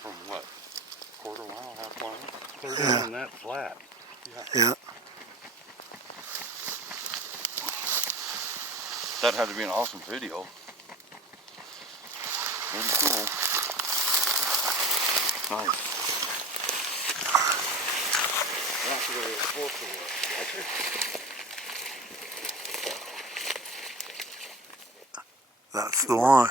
from what? Quarter mile, half mile? Clear down on that flat. Yeah. That had to be an awesome video. Really cool. Nice. That's the way it's supposed to work. That's the one.